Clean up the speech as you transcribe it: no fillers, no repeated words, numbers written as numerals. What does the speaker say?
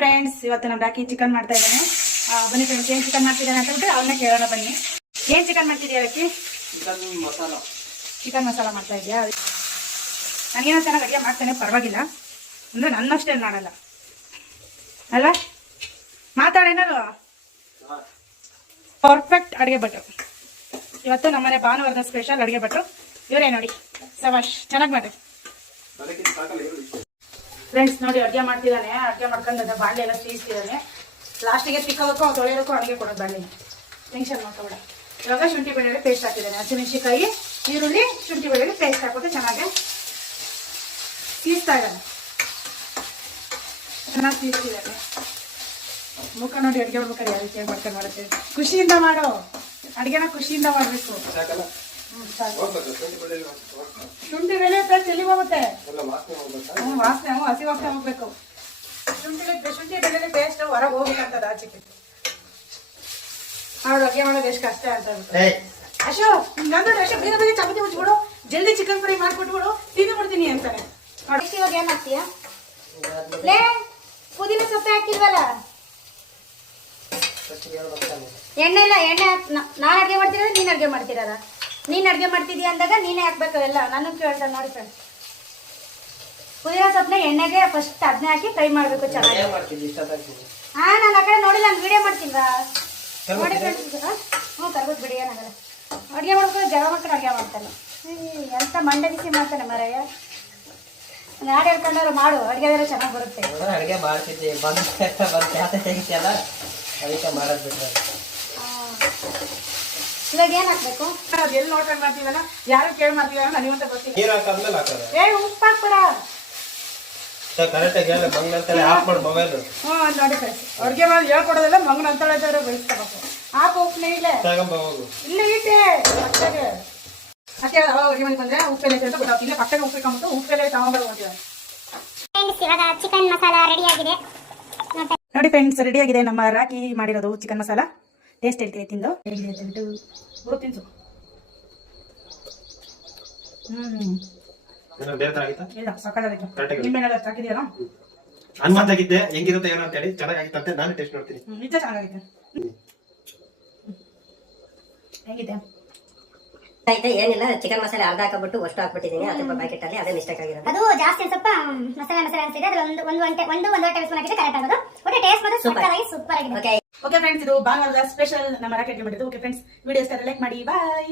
Friends, ಇವತ್ತು ನಮ್ಮ rakhi chicken ಮಾಡ್ತಾ ಇದ್ದಾನೆ. ಬನ್ನಿ ಫ್ರೆಂಡ್ಸ್, ಏನ್ ಚಿಕನ್ ಮಾಡ್ತಿದ್ದಾನೆ ಅಂತ ಬಿಟ್ಟು ಅವನ್ನ ಕೇಳೋಣ ಬನ್ನಿ. ಏನ್ ಚಿಕನ್ ಮಾಡ್ತಿದ್ಯಾ ರಾಕಿ? ಚಿಕನ್ ಮಸಾಲ ಮಾಡ್ತಾ ಇದೆಯಾ? ನಾನೇನೋ ಚೆನ್ನಾಗಿ ಅಡುಗೆ ಮಾಡ್ತೇನೆ, ಪರವಾಗಿಲ್ಲ. ಅಂದ್ರೆ ನನ್ನಷ್ಟೇನು ಮಾಡಲ್ಲ ಅಲ್ಲ. ಮಾತಾಡೇನದು ಪರ್ಫೆಕ್ಟ್ ಅಡುಗೆ ಭಟ್ರು. ಇವತ್ತು ನಮ್ಮನೆ ಭಾನುವಾರದ ಸ್ಪೆಷಲ್ ಅಡುಗೆ ಭಟ್ರು ಇವರೇ ನೋಡಿ. ಸವಾಶ್, ಚೆನ್ನಾಗಿ ಮಾಡ್ರಿ ಫ್ರೆಂಡ್ಸ್. ನೋಡಿ ಅಡುಗೆ ಮಾಡ್ತಿದ್ದಾನೆ. ಅಡುಗೆ ಮಾಡ್ಕೊಂಡು ಬಾಂಡೆ ಎಲ್ಲ ತೀಸ್ತಿದ್ದಾನೆ. ಲಾಸ್ಟಿಗೆ ತಿಕ್ಕೋದಕ್ಕೂ ತೊಳೆಯೋದಕ್ಕೂ ಅಡುಗೆ ಕೊಡೋದು ಬಾಂಡೆ. ಟೆನ್ಷನ್ ಮಾಡ್ಕೊಬೇಡ. ಇವಾಗ ಶುಂಠಿ ಬೆಳ್ಳುಳ್ಳಿ ಪೇಸ್ಟ್ ಹಾಕಿದ್ದಾನೆ. ಹಸಿಮೆಣಸಿನಕಾಯಿ, ಈರುಳ್ಳಿ, ಶುಂಠಿ ಬೆಳ್ಳುಳ್ಳಿ ಪೇಸ್ಟ್ ಹಾಕೋದು ಚೆನ್ನಾಗಿ ತೀಸ್ತಾ ಇದ್ದಾನೆ. ಚೆನ್ನಾಗಿ ತೀಸ್ತಿದ್ದಾನೆ. ಮುಖ ನೋಡಿ ಅಡುಗೆ ಮಾಡ್ಬೇಕಾದ್ರೆ ಯಾವ ರೀತಿ ಮಾಡ್ಕೊಂಡು ಮಾಡುತ್ತೆ. ಖುಷಿಯಿಂದ ಮಾಡೋ ಅಡುಗೆನ, ಖುಷಿಯಿಂದ ಮಾಡಬೇಕು. ಶುಂಠಿ ಬೆಳ್ಳುಳ್ಳಿ ಪೇಸ್ಟ್ ಎಲ್ಲಿ ಹೋಗುತ್ತೆ? ವಾಸನೆ, ಹಸಿ ವಾಸನೆ ಹೋಗ್ಬೇಕು. ಶುಂಠಿ ಬೆಳ್ಳುಳ್ಳಿ ಪೇಸ್ಟ್ ಹೊರಗೆ ಹೋಗ್ಬೇಕಂತದ ಆಚೆಗೆ. ಅವ್ರು ಅಡುಗೆ ಮಾಡೋದು ಎಷ್ಟು ಕಷ್ಟ ಅಂತ ಅಶೋಕ್. ನಂದು ಅಶೋಕ್ ಬೇರೆ ಬೇರೆ ಚಪಾತಿ ಮುಚ್ಚಿಬಿಡು, ಜಲ್ದಿ ಚಿಕನ್ ಫ್ರೈ ಮಾಡ್ಕೊಟ್ಬಿಡು, ತಿಂದು ಬಿಡ್ತೀನಿ ಅಂತಾನೆ. ಇವಾಗ ಏನ್ ಮಾಡ್ತೀಯ? ಪುದೀನ ಸೊಪ್ಪೆ ಹಾಕಿಲ್ವಲ್ಲ? ಎಣ್ಣೆ ಇಲ್ಲ, ಎಣ್ಣೆ ನಾನ್ ಅಡ್ಗೆ ಮಾಡ್ತಿರೋದು ನೀನ್ ಅಡ್ಗೆ ಮಾಡ್ತಿರೋದ? ನೀನ್ ಅಡ್ಗೆ ಮಾಡ್ತಿದ್ಯಾ ಅಂದಾಗ ನೀನೇ ಹಾಕ್ಬೇಕು ಎಲ್ಲ. ನಾನು ಕೇಳ್ದ ನೋಡಿ ಫ್ರೆಂಡ್. ಪುದೀನ ಸೊಪ್ಪನ್ನ ಎಣ್ಣೆಗೆ ಫಸ್ಟ್ ಅದನ್ನೇ ಹಾಕಿ ಫ್ರೈ ಮಾಡ್ಬೇಕು ಚೆನ್ನಾಗಿ. ಹಾ, ನಾನು ಆ ಕಡೆ ನೋಡಿಲ್ಲ, ನಾನು ವಿಡಿಯೋ ಮಾಡ್ತೀನ್ವಾ ನೋಡಿ ಫ್ರೆಂಡ್ಸ್. ಹ್ಞೂ ತರ್ಬೋದು ಬಿಡಿ, ಏನಾಗಲ್ಲ. ಅಡುಗೆ ಮಾಡ್ಕೊಂಡು ಜಗ ಮಾಡ್ಕೊಂಡು ಅಡುಗೆ ಮಾಡ್ತಾನೆ. ಎಂತ ಮಂಡೆ ಬಿಸಿ ಮಾಡ್ತಾನೆ ಮರಯ್ಯ. ನಾಡು ಹೇಳ್ಕೊಂಡವ್ರು ಮಾಡು, ಅಡುಗೆ ಬೇರೆ ಚೆನ್ನಾಗಿ ಬರುತ್ತೆ. ಅಡುಗೆ ಮಾಡ್ತಿದ್ದೆ, ತೆಗಿತಿಯಲ್ಲ ಅದಕ್ಕೆ ಮಾಡೋದು ಬಿಟ್ರೆ. ಇವಾಗ ಏನ್ ಹಾಕ್ಬೇಕು? ಎಲ್ಲಿ ನೋಡ್ಕೊಂಡು ಮಾಡ್ತೀವಲ್ಲ, ಯಾರು ಕೇಳಿ ಮಾಡ್ತೀವಲ್ಲ, ನನಗಂತ ಗೊತ್ತಿಲ್ಲ. ನೀರು ಹಾಕಾದ್ಮೇಲೆ ಹಾಕೋದು. ಉಪ್ಪು ಹಾಕ್ಬಿಡ. ಕರೆಕ್ಟಾಗಿ ಹೇಳಿ, ಮಂಗನಂತಲೇ ಆಫ್ ಮಾಡು ಮೊಬೈಲ್. ಹ್ಞೂ ನೋಡಿ ಫ್ರೆಂಡ್ಸ್, ಅಡುಗೆ ಮಾಡಿ ಹೇಳ್ಕೊಡೋದೆಲ್ಲ ಮಂಗನ ಅಂತೇಳಿದವ್ರು ಬೆಳೆಸ್ಕೋಬೇಕು. ಹಾಕು ಉಪ್ಪನೇ ಇಲ್ಲೇ ತಗೊಂಬ ಹೋಗು. ಇಲ್ಲೇ ಇಟ್ಟೆ ಪಕ್ಕಗೆ. ಅಷ್ಟೇ ಅವಾಗ ಅಡುಗೆ ಮನೆಗೆ ಬಂದ್ರೆ ಉಪ್ಪೆಲೆ ಅಂತ ಗೊತ್ತಾಗ್ತದೆ. ಇಲ್ಲ ಪಕ್ಕಗೆ ಉಪ್ಪು ಇಟ್ಕೊಂಬಿಟ್ಟು ಉಪ್ಪೆಲೆ ತಗೊಂಡ್ಬರ್ಬೋದು. ಇವಾಗ ಚಿಕನ್ ಮಸಾಲ ರೆಡಿ ಆಗಿದೆ ನೋಡಿ ಫ್ರೆಂಡ್ಸ್, ರೆಡಿ ಆಗಿದೆ ನಮ್ಮ ರಾಕಿ ಮಾಡಿರೋದು ಚಿಕನ್ ಮಸಾಲ. ಟೇಸ್ಟ್ ಹೇಳ್ತೀವಿ ತಿಂದು ಹೇಗಿದೆ ಅಂತ ಬಿಟ್ಟು ಗುರು ತಿನ್ಸು. ಇಲ್ಲ ಸಕ್ಕತ್ತಾಗಿತ್ತು. ನಿಮ್ಮೆಲ್ಲ ಹಾಕಿದೆಯಲ್ಲ, ಅನ್ಮಾತಾಗಿದ್ದೆ ಹೆಂಗಿರುತ್ತೆ ಏನೋ ಅಂತ ಹೇಳಿ. ಚೆನ್ನಾಗಿತ್ತು, ನಾನು ಟೇಸ್ಟ್ ನೋಡ್ತೀನಿ. ನಿಜ ಚೆನ್ನಾಗೈತೆ. ಹೇಗಿದೆ? ಏನಿಲ್ಲ, ಚಿಕನ್ ಮಸಾಲೆ ಅರ್ಧ ಹಾಕಬಿಟ್ಟು ಅಷ್ಟು ಹಾಕ್ಬಿಟ್ಟಿದ್ದೀನಿ. 10 ರೂಪಾಯಿ ಪ್ಯಾಕೆಟ್ ಅಲ್ಲಿ ಅದೇ ಮಿಸ್ಟೇಕ್ ಆಗಿರೋದು. ಅದು ಜಾಸ್ತಿ ಸ್ವಲ್ಪ ಮಸಾಲೆ ಅನ್ಸಿದೆ. ಅದ್ರಲ್ಲಿ ಒಂದೂವರೆ ಟೇಬಲ್ ಸ್ಪೂನ್ ಹಾಕಿದ್ರೆ ಕರೆಕ್ಟ್ ಆಗೋದು. ಒಳ್ಳೆ ಟೇಸ್ಟ್ ಮಾತ್ರ ಸೂಪರ್ ಆಗಿದೆ. ಓಕೆ ಫ್ರೆಂಡ್ಸ್, ಇದು ಭಾನುವಾರದ ಸ್ಪೆಷಲ್ ನಮ್ಮ ರಾಕಿ ಅಡುಗೆ ಮಾಡಿದ್ದು. ಓಕೆ ಫ್ರೆಂಡ್ಸ್, ವಿಡಿಯೋ ಇಷ್ಟ ಲೈಕ್ ಮಾಡಿ. ಬಾಯ್.